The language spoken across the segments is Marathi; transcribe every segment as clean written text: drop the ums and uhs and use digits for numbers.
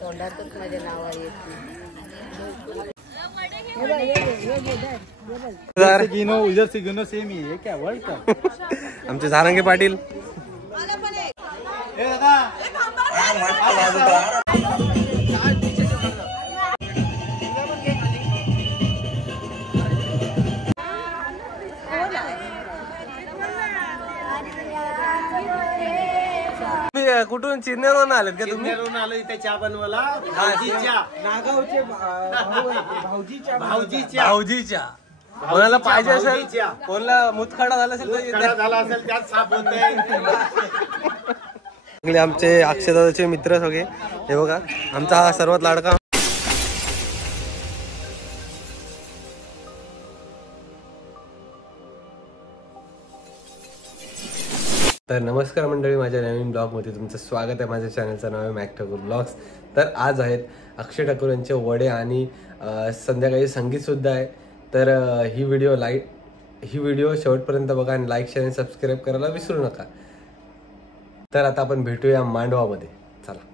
तोंडातच माझे नाव आहे उधर से गिनो सेम ही है क्या वर्ल्ड कप। आमचे झारंगे पाटील कुठून चिन्नेरून आलेत का तुम्ही? आलो इथे चहा बनवायला नागावचे भाऊजीच्या कोणाला पाहिजे असेल, कोणाला मुतखडा झाला असेल तर त्यात साप होते। आमचे अक्षयदादाचे मित्र सगळे हे बघा, आमचा हा सर्वात लाडका तर नमस्कार मंडळी, माझ्या नवीन ब्लॉगमध्ये तुमचं स्वागत आहे। माझ्या चॅनलचं नाव आहे मॅक ठाकूर ब्लॉग्स। तर आज आहेत अक्षय ठाकूर यांचे वडे आणि संध्याकाळी संगीतसुद्धा आहे। तर ही व्हिडिओ शेवटपर्यंत बघा आणि लाईक शेअर आणि सबस्क्राईब करायला विसरू नका। तर आता आपण भेटूया मांडवामध्ये, चला।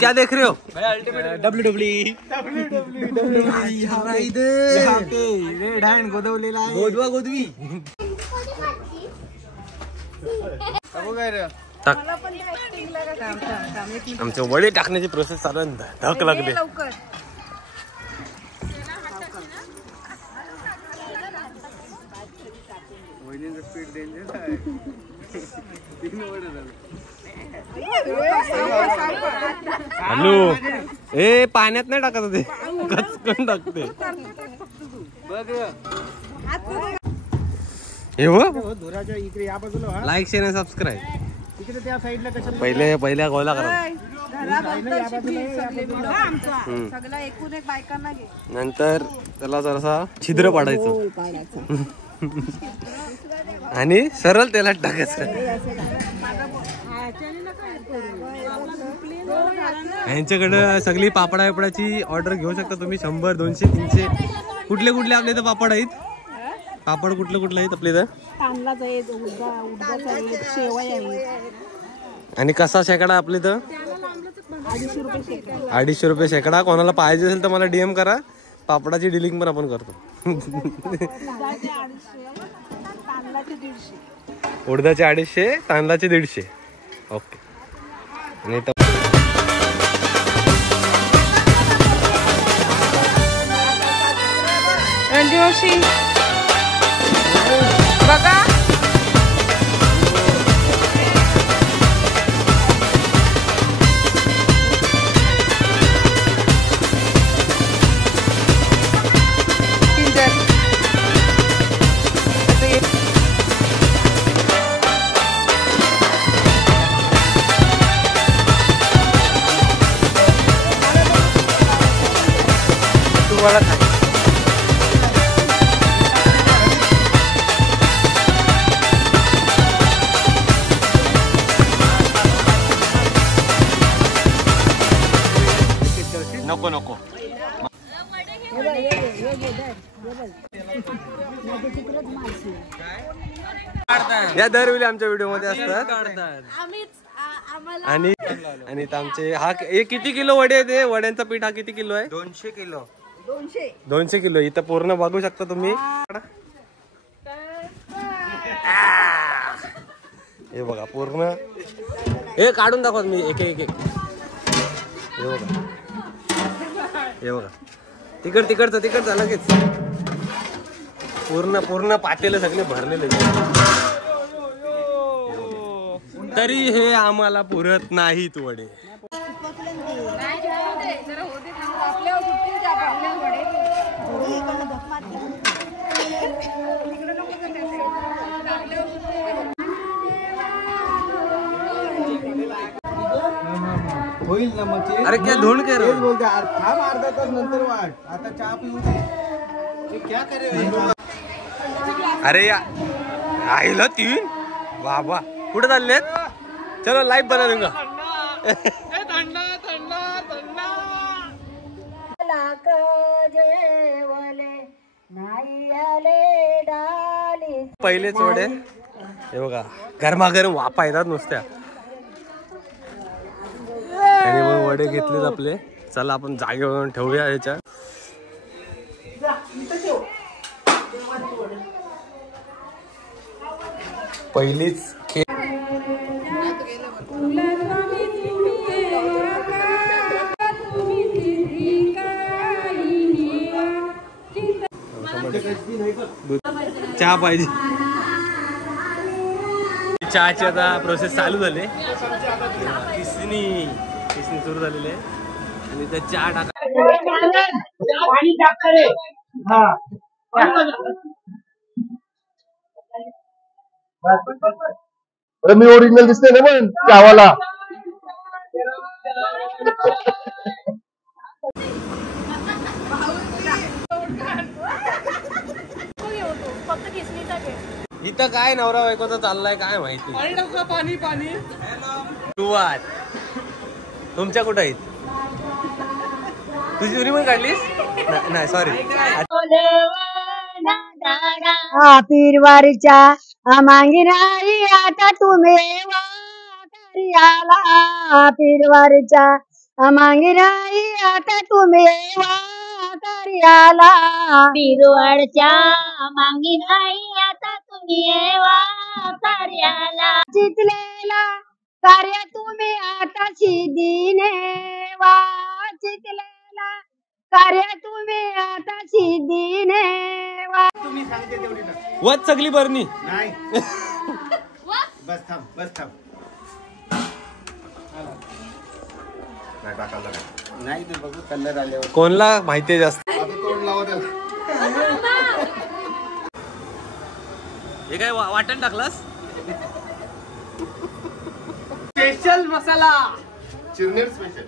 क्या देख रहे हो? WWE रेड हँड गोदवलेला आहे, गोदवा गोदवी। आमचे वडे टाकण्याची प्रोसेस चालू आहे, धक लागले। स्पीड डेंजर आहे। हॅलो, ए पाण्यात नाही टाकत ते, कचकन टाकते। लाईक शेअर सबस्क्राईब पहिल्या गोला करा, नंतर त्याला जरासा छिद्र पाडायचं आणि सरळ तेलात टाकायचं। यांच्याकडे सगळी पापडा बिपडाची ऑर्डर घेऊ शकता तुम्ही, 100, 200, 300 कुठले कुठले आपले तर पापड आहेत। पापड कुठलं कुठलं आहेत आपल्या इथं? तांदळाचा आहे, उडदाचा आहे, शेवया आहे. आणि कसा शेकडा आपल्या इथं? 250 रुपये शेकडा. 250 रुपये शेकडा. कोणाला पाहिजे असेल तर मला DM करा, पापडाची डिलिंग पण आपण करतो. उडदाचे 250, तांदळाचे 150. उडदाचे 250, तांदळाचे 150. ओके. आणि रंजूशी बघा तुम्हाला काय नको नको. या दरवेळी आमच्या व्हिडिओ मध्ये असतात. आणि आणि आमचे हा किती किलो वडे आहेत? हे वड्यांचा पीठ हा किती किलो आहे? 200 किलो. 200 किलो. इथं पूर्ण बघू शकता तुम्ही. हे बघा पूर्ण. हे काढून दाखवा मी एक एक एक. हे बघा, हे बघा. तिकडचं लगेच पूर्ण पूर्ण पातेले सगळे भरलेले. तरी हे आम्हाला पुरत नाहीत वडे. होईल ना मग ते. अरे क्या धुंड के रहे हो? बोलते थांब अर्धा तास नंतर वाट. आता चहा पिऊ दे. ते क्या करे. अरे या राहिलं 3 बाबा. कुठे चाललेत? चलो लाईव्ह बना दूंगा. पहिलेच वडे हे बघा गरमागरम वाफा येतात नुसत्या. आणि मग वडे घेतलेत आपले. चला आपण जागेवर ठेवूया ह्याच्या. पहिलीच चहा पाहिजे. चहाची आता प्रोसेस चालू झाली. किसनी सुरू झालेली आहे. आणि त्या चहा टाका. मी ओरिजिनल दिसते ना पण चहावाला. इथं काय नवरा बायकोचा चाललाय काय माहिती. पाणी पाणी सुवात. तुमच्या कुठं आहेत? तुझी उरी पण काढलीस? नाही सॉरी. पीरवारीच्या मांगी नाही आता तुम्ही वातारियाला. पीरवारीच्या मांगी नाही आता तुम्ही वातारियाला. पीरवाडच्या मांगी नाही आता तुम्ही वातारियाला. चितलेला कार्य तुम्ही आता सिद्धीने वा. चितलेला कार्य तुम्ही आता सिद्धीने वा. तुम्ही सांगते तेवढी टाक. वत सगळी बरणी नाही. बस थांब. नाही ते बघू कलर आल्यावर. कोणला माहितीये जास्त. आता तोंड लावा त्याला. हे काय वाटण टाकलास? स्पेशल मसाला. चिरनेर स्पेशल.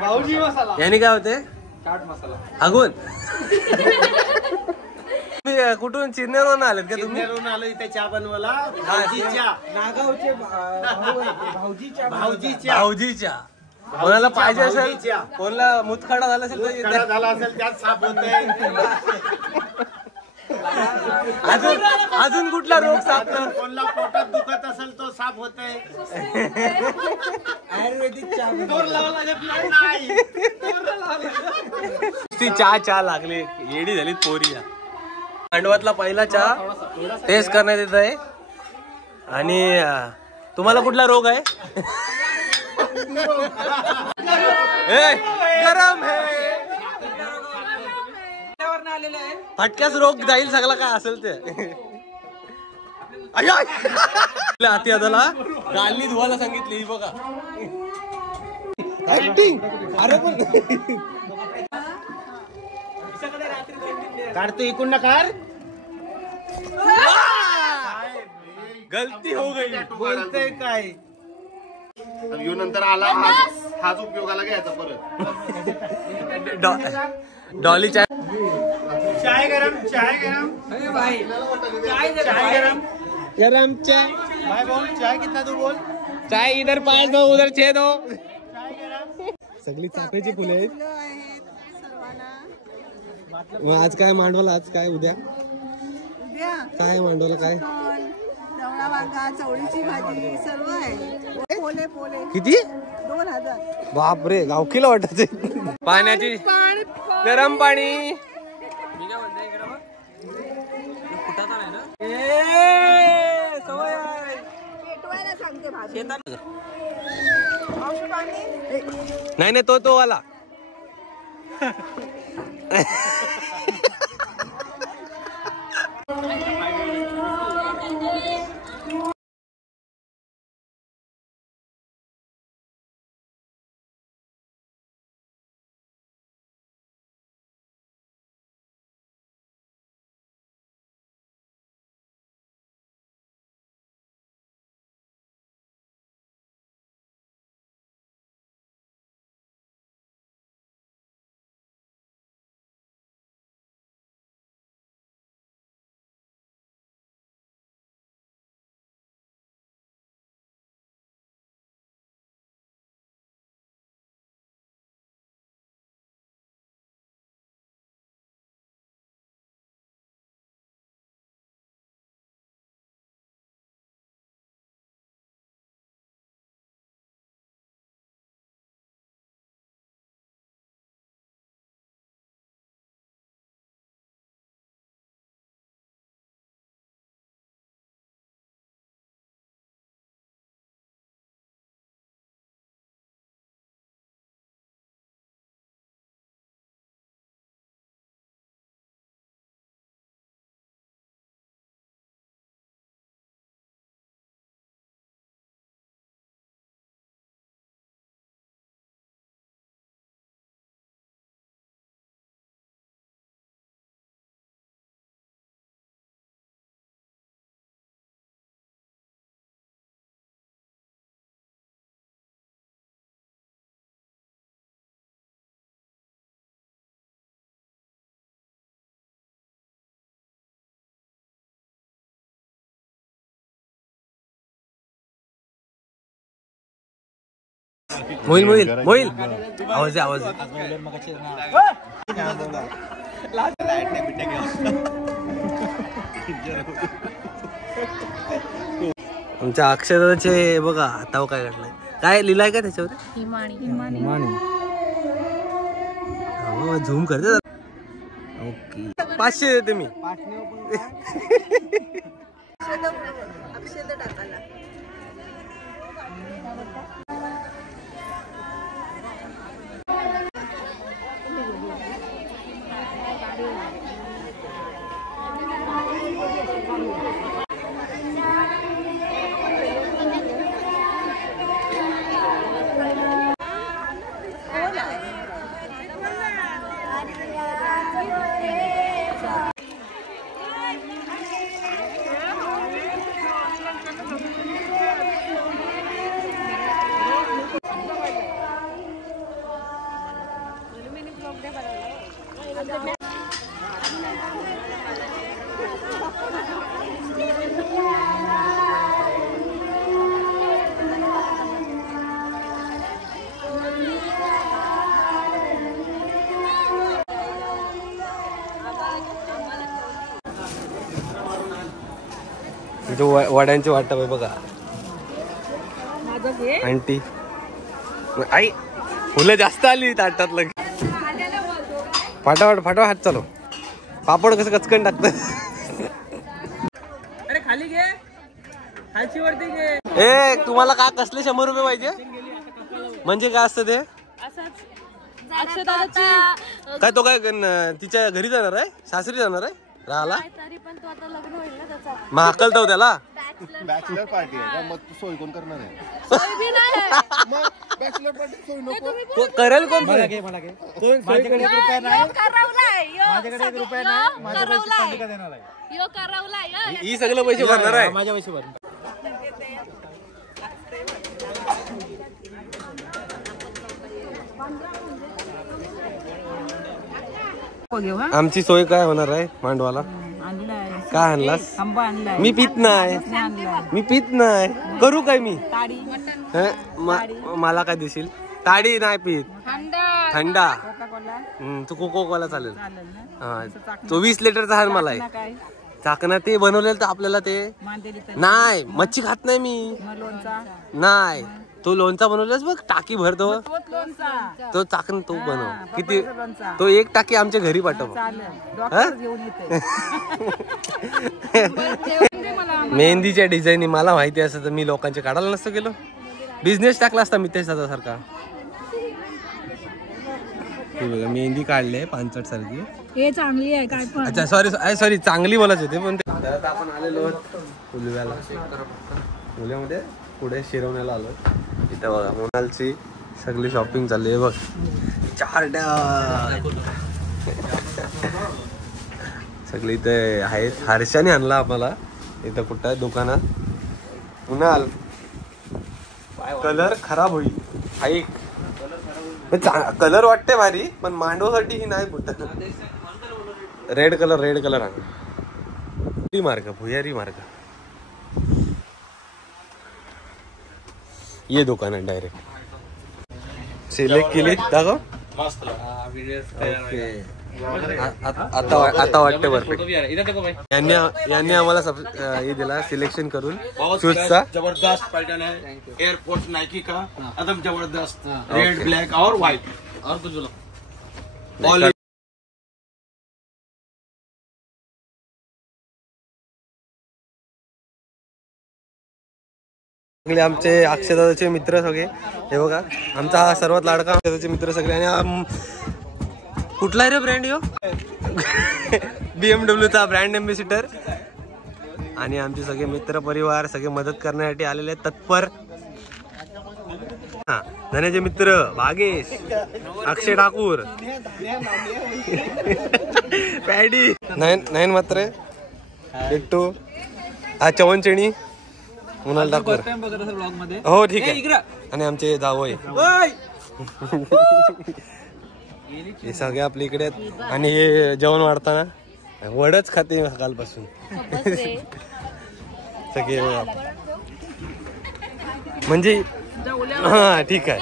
भाऊजी मसाला. याने काय होते? चाट मसाला. अगून तुम्ही कुठून चिरनेरवरून आलेत का तुम्ही? चिरनेरहून आलो इथे चहा बनवायला. भाऊजीच्या नागावचे भाऊजीच्या. कोणाला पाहिजे असेल, कोणाला मुतखडा झाला असेल तर झाला असेल त्यात साफ होतंय. अजून कुठला रोग साफ कर. कोणला पोटात दुखत असेल तो साफ होतय. आयुर्वेदिक चहा चहा लागली. येडी झाली पोरी. मांडवातला पहिला चहा टेस्ट करण्यात येत आहे. आणि तुम्हाला कुठला रोग आहे? गरम आहे. फटक्याच रोग जाईल सगळा काय असेल ते. हाती आदाला गाली धुवायला सांगितली. ही बघा ऍक्टिंग. अरे पण काढतो इकडून ना काढ. गलती हो गई. बोलतोय काय येऊ नंतर आला हाच उपयोगाला घ्यायचा परत. डॉली चाय. चाय गरम. चाय गरम. चाय गरम. गरम चाय. भाई बोल चाय कितना तू बोल. चाय इधर 5 दो उधर 6 दो. सगळी चाफ्याची फुले आहेत. आज काय मांडवाला? आज काय उद्या काय मांडवाला? काय जवळा वांगा, चवळीची भाजी सर्व आहे. पोले पोले किती? 2000. बापरे, गावकीला वाटत. पाण्याची गरम पाणी. पेटवायला सांगते भाभी. नाही तो वाला. मोहिल आवाज आमच्या अक्षराचे बघा आता काय घडलंय. काय लिहिलंय का त्याच्यावर? झूम करते. ओके 500 देते मी. जो वड्यांचे वाटप आहे बघा. आंटी आई फुलं जास्त आली ताटात लगे. फाटाफाट फाटाफाट हात चालव. पापड कसं कचकन टाकत. अरे खाली घे, खालची वरती घे. ए तुम्हाला काय कसले 100 रुपये पाहिजे म्हणजे काय असतं ते? काय तो काय तिच्या घरी जाणार आहे, सासरी जाणार आहे राहायला? मग हकलतो त्याला. बॅचलर पार्टी आहे का? मग तू सोय कोण करणार आहे? मग बॅचलर पार्टी सोय नको करेल कोण? माझ्याकडे 1 रुपया नाही, माझ्याकडे 1 रुपया नाही. माझ्या पैसे पालिका देणार आहे. ही सगळं पैसे भरणार आहे. माझ्या पैसे भर. आमची सोय काय होणार आहे मांडवाला? काय आणलास? मी पित नाही, मी पित नाही. करू काय मी? मला काय देशील? ताडी नाही पित. थंडा. तू कोको कोला चालेल. हा तो 20 लिटरचा आहे मला. चाकणा ते बनवलेलं तर आपल्याला ते नाही. मच्छी खात नाही मी. नाही तो लोणचा बनवलास बघ, टाकी भरतो तो चाकण. तो बनव किती? तो 1 टाकी आमच्या घरी पाठव. मेहंदीच्या डिझाईन मला माहिती असतं तर मी लोकांचे काढायला नसतं गेलो. बिझनेस टाकला असता मितेश दादा सारखा. मेहंदी काढले पांचट सारखी. हे चांगली आहे काय पण. अच्छा सॉरी चांगली बोलत होते पण ते आपण आलेलो फुलव्याला. फुल्यामध्ये पुढे शिरवण्याला आलो. इथं बघा मोनालची सगळी शॉपिंग चालली आहे बघ. 4 सगळी इथे आहेत. हर्षाने आणला आम्हाला इथं कुठं दुकानात. मोनाल कलर खराब होईल. ऐक कलर वाटते भारी पण मांडवासाठी ही नाही कुठं. रेड कलर आण. मार्ग भुयारी मार्ग ये दुकान आहे डायरेक्ट. सिलेक्ट केली दाखव. ओके आता वाटते परफेक्ट. यांनी आम्हाला हे दिला सिलेक्शन करून शूजचा. जबरदस्त पैटर्न है. एयरफोर्स नाइकी का एकदम जबरदस्त. रेड ब्लैक और व्हाइट और कुछ आमचे अक्षदाचे मित्र सगळे हे बघा. आमचा हा सर्वात लाडका अक्षदाचे मित्र सगळे. आणि कुठला रे ब्रँड यो? BMW चा ब्रँड एम्बेसिडर. आणि आमचे सगळे मित्र परिवार सगळे मदत करण्यासाठी आलेले तत्पर. हा धन्याचे मित्र भागेश, अक्षय ठाकूर, पॅडी नयन मात्र बिट्टू, हा चवनचेणी, मुनाल ठाकूर. हो ठीक आहे. आणि आमचे जावई हे सगळे आपल्या इकडे आहेत. आणि हे जेवण वाढताना वडच खाते सकाळपासून सगळे म्हणजे. हा ठीक आहे.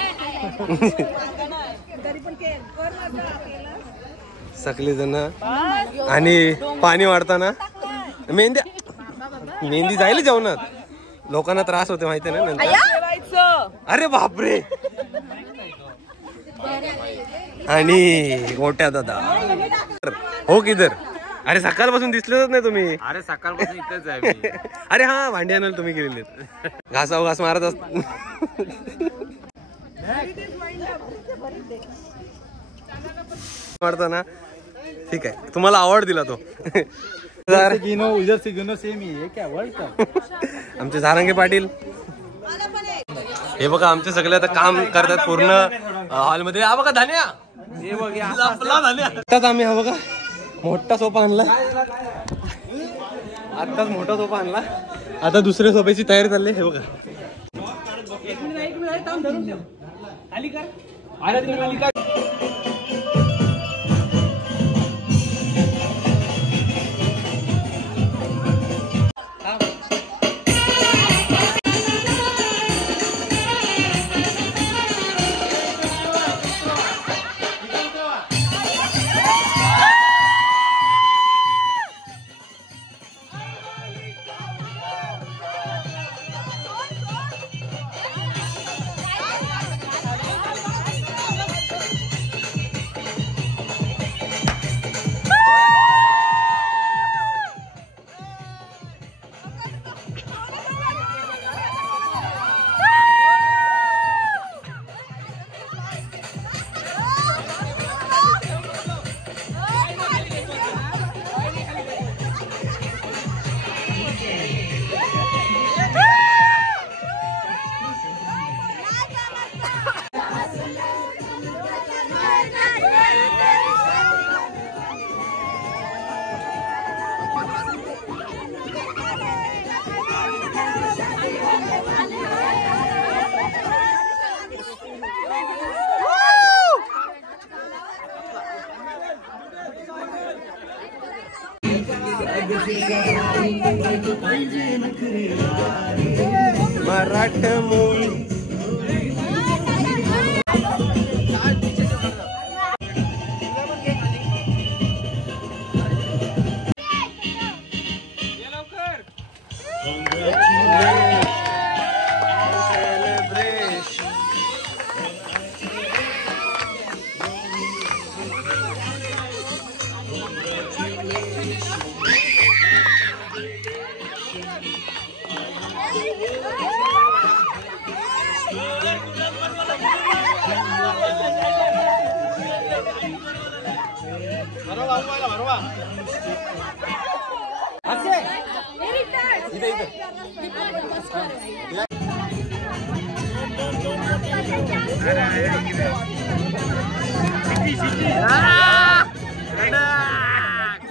सगळे जण. आणि पाणी वाढताना मेहंदी जाईल जेवणात. लोकांना त्रास होते माहिती ना नंतर. अरे बापरे. आणि गोट्या दादा हो किधर? अरे सकाळपासून दिसलेच नाही तुम्ही. अरे सकाळपासून इथेच आहे. अरे हा भांडी आणायला तुम्ही गेलेले. घासाव घास मारत असत. मारताना ठीक आहे. तुम्हाला आवड दिला तो. आमचे झारंगे पाटील हे बघा आमचे सगळे आता काम करतात पूर्ण हॉलमध्ये. हा बघा धान्या. आताच आम्ही हा बघा मोठा सोफा आणला. आताच मोठा सोफा आणला. आता दुसऱ्या सोफ्याची तयारी चालली. हे बघा मराठमोळी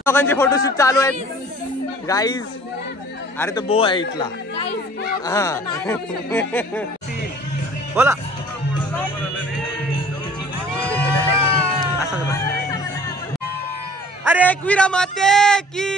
लोकांचे फोटोशूट चालू आहेत गाईज. अरे तो बो आहे इथला. हा बोला अरे एकवीरा माते की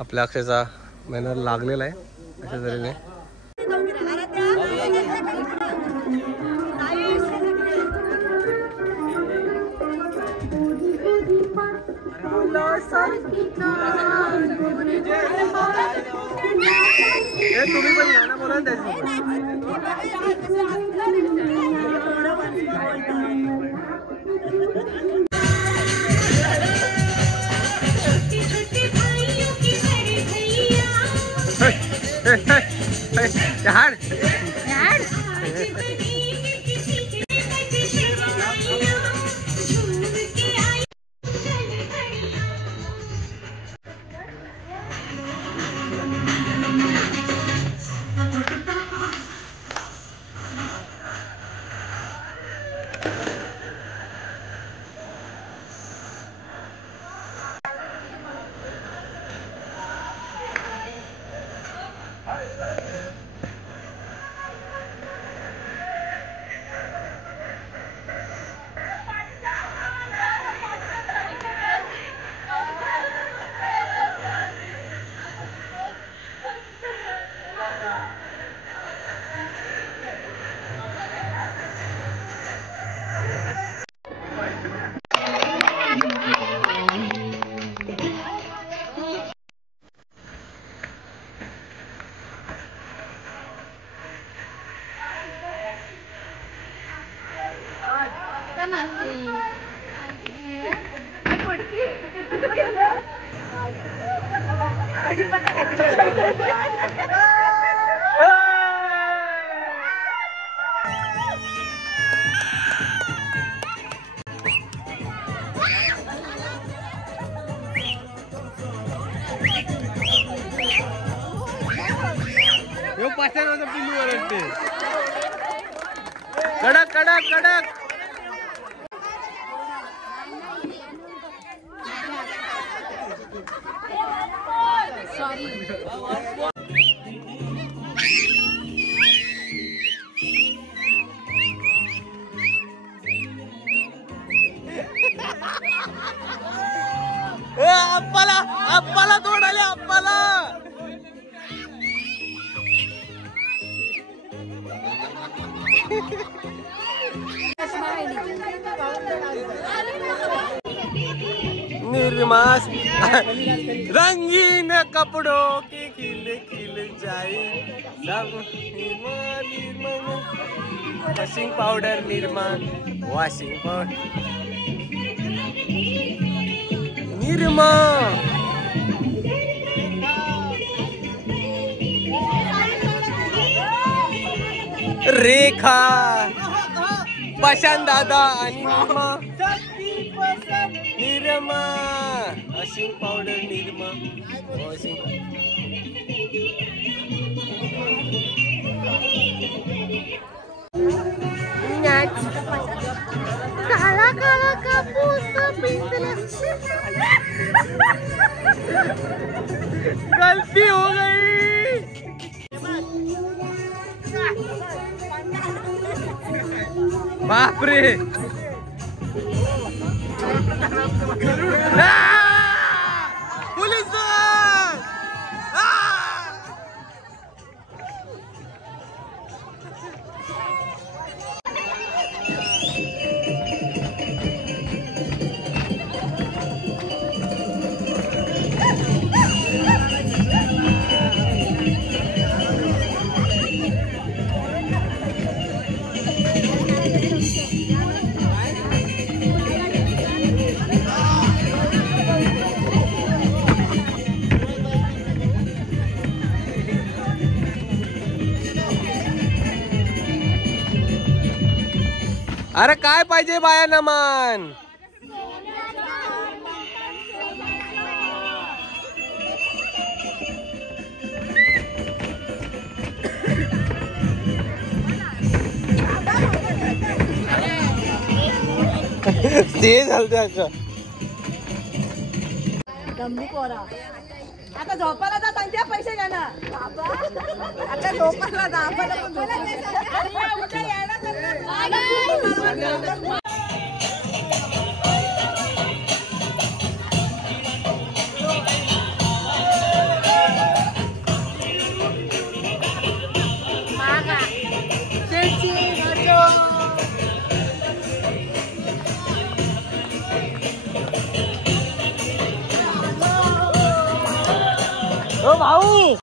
आपल्या अक्षयचा बॅनर लागलेला आहे अशा तऱ्हेने. तुम्ही पण गाणं बोला ना कडक कडक कडक. अप्पाला अप्पाला तोडाले अप्पाला. मस्त रंगीन कपड़ों की खिल खिल जाए सब washing powder Nirma washing powder Nirma Rekha Prashant दादा आणि Nirma washing powder Nirma washing काला काला कापूस पिंजरा गलती हो गई बाप रे पुलिस अरे काय पाहिजे बायांना मान ते झालं अक्का दमली पोरा आता झोपायला जा त्यांच्या पैसे घ्या ना आता झोपायला जा आम्हाला पण ओ भाऊ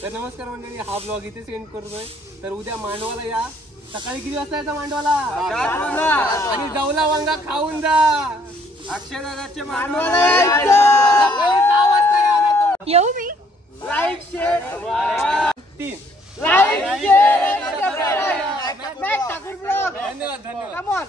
तर नमस्कार मंडळी, हा ब्लॉग इथे सेंड करतोय. तर उद्या मांडवाला या. सकाळी किती वाजता यायचं मांडवाला? आणि जवला वांगा खाऊन जा. अक्षरदाचे मांडवाला येऊ मी लाईक शेअर 3 लाईक शेअर धन्यवाद. धन्यवाद.